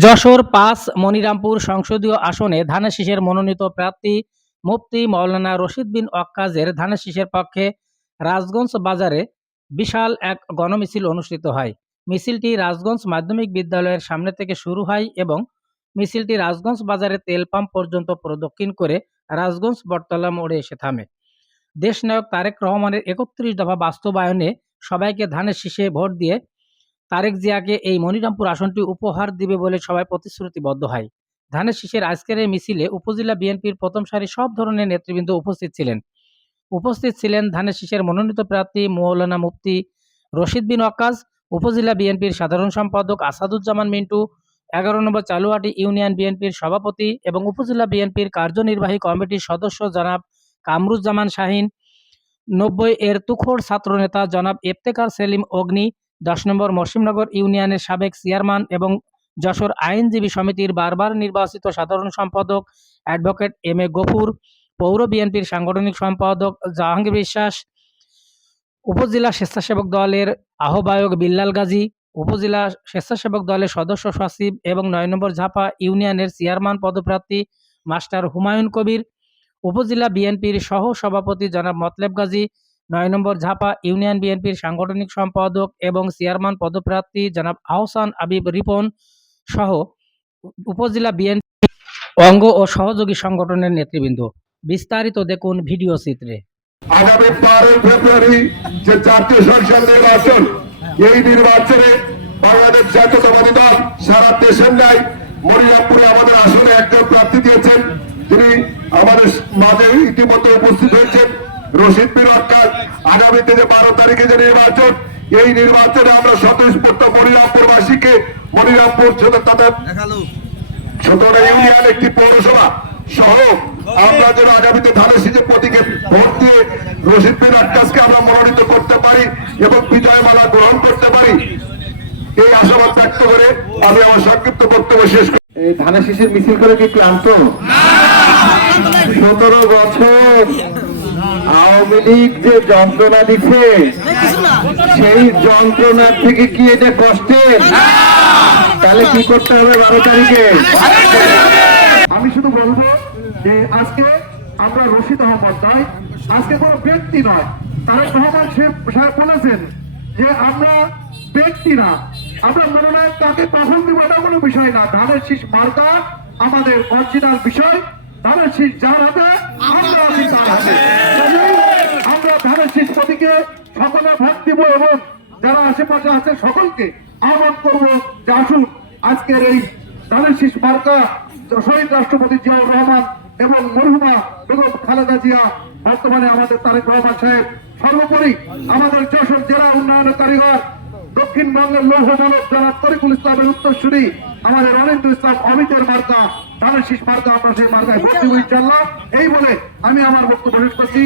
যশোর ৫ মনিরামপুর সংসদীয় আসনে ধানের শীষের মনোনীত প্রার্থী মুফতি মাওলানা রশিদ বিন ওয়াক্কাজের ধানের শীষের পক্ষে রাজগঞ্জ বাজারে বিশাল এক গণমিছিল অনুষ্ঠিত হয়। মিছিলটি রাজগঞ্জ মাধ্যমিক বিদ্যালয়ের সামনে থেকে শুরু হয় এবং মিছিলটি রাজগঞ্জ বাজারে তেল পাম্প পর্যন্ত প্রদক্ষিণ করে রাজগঞ্জ বটতলা মোড়ে এসে থামে। দেশনায়ক তারেক রহমানের ৩১ দফা বাস্তবায়নে সবাইকে ধানের শীষে ভোট দিয়ে তারেক জিয়াকে এই মনিরামপুর আসনটি উপহার দিবে বলে সবাই প্রতিশ্রুতিবদ্ধ হয়। ধানের শীষের আজকের এই মিছিলে উপজেলা বিএনপির প্রথম সারির সব ধরনের নেতৃবৃন্দ উপস্থিত ছিলেন। উপস্থিত ছিলেন ধানের শীষের মনোনীত প্রার্থী মৌলানা মুফতি রশিদ বিন ওয়াক্কাজ, উপজেলা বিএনপির সাধারণ সম্পাদক আসাদুজ্জামান মিন্টু, ১১ নম্বর চালুয়াটি ইউনিয়ন বিএনপির সভাপতি এবং উপজেলা বিএনপির কার্যনির্বাহী কমিটির সদস্য জনাব কামরুজ্জামান শাহীন, ৯০ এর তুখোড় ছাত্রনেতা জনাব ইফতেখার সেলিম অগ্নি, ১০ নম্বর মরসিমনগর ইউনিয়নের সাবেক চেয়ারম্যান এবং যশোর আইনজীবী সমিতির বারবার নির্বাচিত সাধারণ সম্পাদক অ্যাডভোকেট এম এ গফুর, পৌর বিএনপির সাংগঠনিক সম্পাদক জাহাঙ্গীর বিশ্বাস, উপজেলা স্বেচ্ছাসেবক দলের আহ্বায়ক বিল্লাল গাজী, উপজেলা স্বেচ্ছাসেবক দলের সদস্য সচিব এবং ৯ নম্বর ঝাপা ইউনিয়নের চেয়ারম্যান পদপ্রার্থী মাস্টার হুমায়ুন কবির, উপজেলা বিএনপির সহ সভাপতি জনাব মতলেব গাজী, ৯ নম্বর ঝাপা ইউনিয়ন বিএনপির সাংগঠনিক সম্পাদক এবং চেয়ারম্যান পদপ্রার্থী জনাব আহসান আবিব রিপন সহ উপজেলা বিএনপি অঙ্গ ও সহযোগী সংগঠনের নেতৃবৃন্দ। বিস্তারিত দেখুন ভিডিও চিত্রে। আগামী ১২ ফেব্রুয়ারি যে জাতীয় সংসদ নির্বাচন, এই নির্বাচনে বাংলাদেশ জাতীয়তাবাদী দল সারা দেশের ন্যায় মনিরামপুরে আমাদের আসনে একজন প্রার্থী দিয়েছেন। তিনি আমাদের মাঝে ইতিমধ্যে উপস্থিত হয়েছেন, রশিদ বিন ওয়াক্কাজ। আগামীতে যে ১২ তারিখে যে নির্বাচন, এই নির্বাচনে আমরা স্বতঃস্ফূর্ত মনিরামপুরবাসীকে, মনিরামপুর তাদের ১৭ ইউনিয়ন একটি পৌরসভা সহ আমরা যেন আগামীতে ধানের শীষের প্রতীকে ভোট দিয়ে রশিদ বিন ওয়াক্কাজকে আমরা মনোনীত করতে পারি এবং বিজয়মালা গ্রহণ করতে পারি, এই আশাবাদ ব্যক্ত করে আমি আমার সংক্ষিপ্ত বক্তব্য শেষ করি। এই ধানের শীষের মিছিল করে কি ক্লান্ত? ১৭ বছর আওয়ামী লীগ যে যন্ত্রণা দিচ্ছে, সেই যন্ত্রণার থেকে কি এটা কষ্টের? তাহলে কি করতে হবে ১২ তারিখে? আমি শুধু বলবো যে আজকে আমরা রশিদ আহমদ নয়, আজকে কোনো ব্যক্তি নয়। তারেক রহমান সাহেব বলেছেন যে আমরা ব্যক্তি না, আমরা মনোনয়ন তাকে কখন দিব এটা কোনো বিষয় না। ধানের শীষ মার্কা আমাদের অরিজিনাল বিষয়। ধানের শীষ যার হাতে আমরা আছি তার হাতে। আমরা ধানের শীষ প্রতীকে সকলে ভোট দিব এবং যারা আশেপাশে আছে সকলকে আহ্বান করবো যে আসুন আজকের এই ধানের শীষ মার্কা শহীদ রাষ্ট্রপতি জিয়াউর রহমান এবং মরহুমা বেগম খালেদা জিয়া, বর্তমানে আমাদের তারেক রহমান সাহেব, সর্বোপরি আমাদের যশোর জেলা উন্নয়নের কারিগর, দক্ষিণবঙ্গের লৌহ মানব জনাব তরিকুল ইসলামের উত্তরসূরি আমাদের অনিন্দ ইসলাম অমিতের মার্কা ধানের শীষ মার্কা, আমরা সেই মার্কায় ভোট দিব ইনশাআল্লাহ। এই বলে আমি আমার বক্তব্য শেষ করছি।